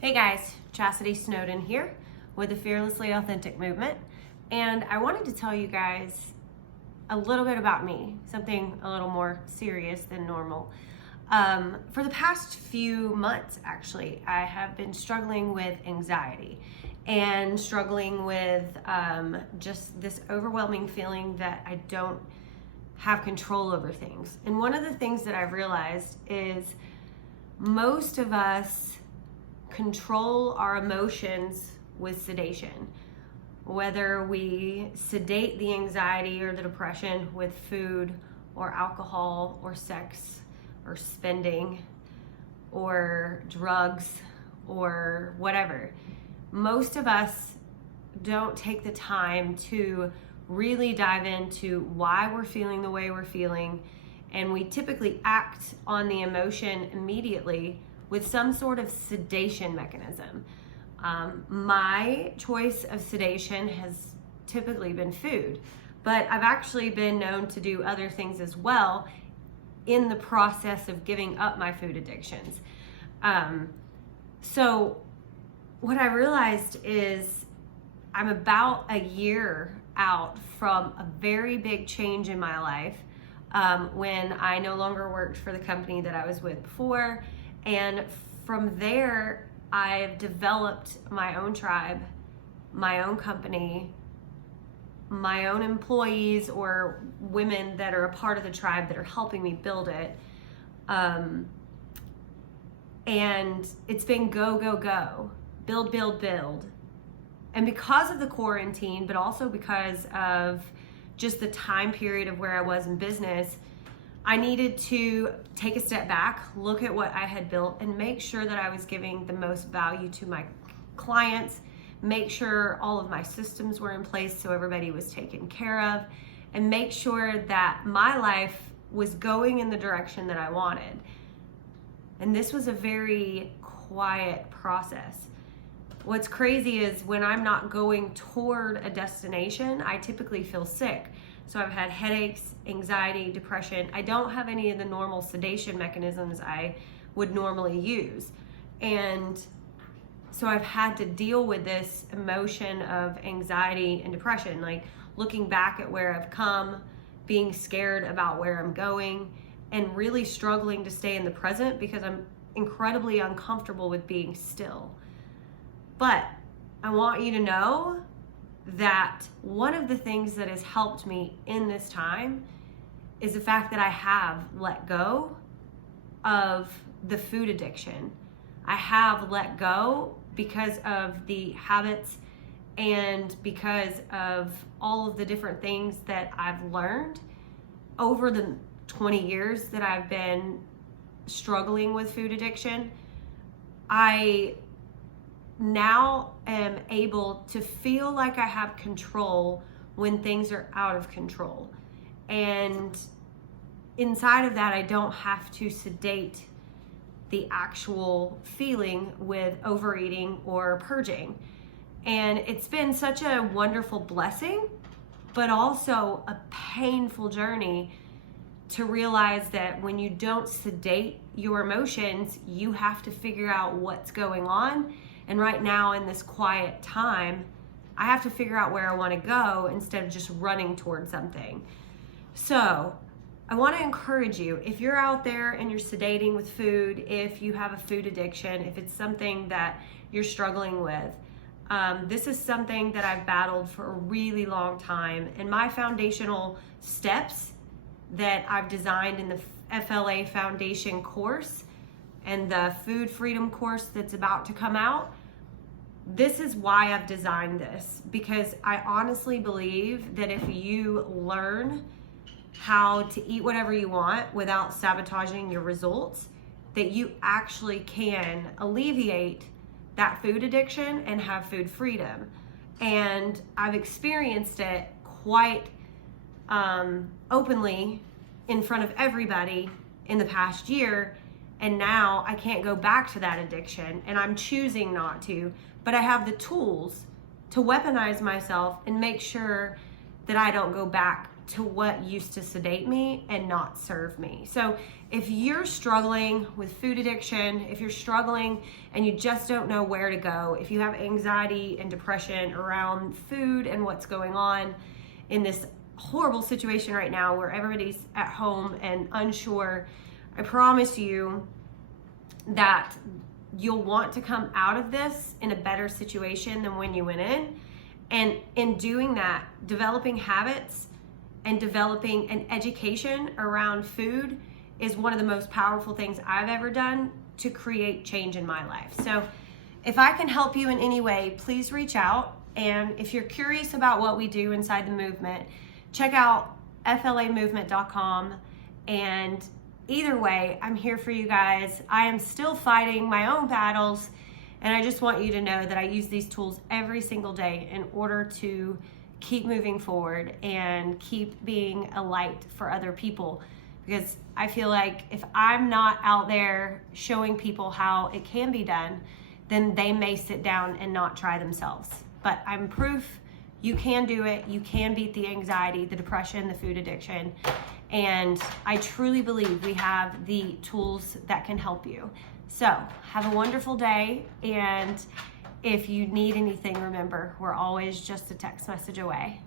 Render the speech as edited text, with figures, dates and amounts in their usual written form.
Hey guys, Chastity Snowden here with the Fearlessly Authentic Movement, and I wanted to tell you guys a little bit about me, something a little more serious than normal. For the past few months, actually, I have been struggling with anxiety and struggling with just this overwhelming feeling that I don't have control over things. And one of the things that I've realized is most of us control our emotions with sedation. Whether we sedate the anxiety or the depression with food or alcohol or sex or spending or drugs or whatever. Most of us don't take the time to really dive into why we're feeling the way we're feeling, and we typically act on the emotion immediately with some sort of sedation mechanism. My choice of sedation has typically been food, but I've actually been known to do other things as well in the process of giving up my food addictions. So what I realized is I'm about a year out from a very big change in my life when I no longer worked for the company that I was with before. And from there, I've developed my own tribe, my own company, my own employees or women that are a part of the tribe that are helping me build it. And it's been go, go, go, build, build, build. And because of the quarantine, but also because of just the time period of where I was in business, I needed to take a step back, look at what I had built, and make sure that I was giving the most value to my clients, make sure all of my systems were in place so everybody was taken care of, and make sure that my life was going in the direction that I wanted. And this was a very quiet process. What's crazy is when I'm not going toward a destination, I typically feel sick. So I've had headaches, anxiety, depression. I don't have any of the normal sedation mechanisms I would normally use. And so I've had to deal with this emotion of anxiety and depression, like looking back at where I've come, being scared about where I'm going, and really struggling to stay in the present because I'm incredibly uncomfortable with being still. But I want you to know that one of the things that has helped me in this time is the fact that I have let go of the food addiction. I have let go because of the habits and because of all of the different things that I've learned over the 20 years that I've been struggling with food addiction. I now am able to feel like I have control when things are out of control. And inside of that, I don't have to sedate the actual feeling with overeating or purging. And it's been such a wonderful blessing, but also a painful journey to realize that when you don't sedate your emotions, you have to figure out what's going on. And right now in this quiet time, I have to figure out where I want to go instead of just running towards something. So I want to encourage you, if you're out there and you're sedating with food, if you have a food addiction, if it's something that you're struggling with, this is something that I've battled for a really long time. And my foundational steps that I've designed in the FLA Foundation course and the Food Freedom course that's about to come out, this is why I've designed this, because I honestly believe that if you learn how to eat whatever you want without sabotaging your results, that you actually can alleviate that food addiction and have food freedom. And I've experienced it quite openly in front of everybody in the past year. And now I can't go back to that addiction, and I'm choosing not to, but I have the tools to weaponize myself and make sure that I don't go back to what used to sedate me and not serve me. So if you're struggling with food addiction, if you're struggling and you just don't know where to go, if you have anxiety and depression around food and what's going on in this horrible situation right now where everybody's at home and unsure, I promise you that you'll want to come out of this in a better situation than when you went in. And in doing that, developing habits and developing an education around food is one of the most powerful things I've ever done to create change in my life. So if I can help you in any way, please reach out. And if you're curious about what we do inside the movement, check out flamovement.com. And either way, I'm here for you guys. I am still fighting my own battles, and I just want you to know that I use these tools every single day in order to keep moving forward and keep being a light for other people. Because I feel like if I'm not out there showing people how it can be done, then they may sit down and not try themselves. But I'm proof you can do it. You can beat the anxiety, the depression, the food addiction. And I truly believe we have the tools that can help you. So have a wonderful day. And if you need anything, remember, we're always just a text message away.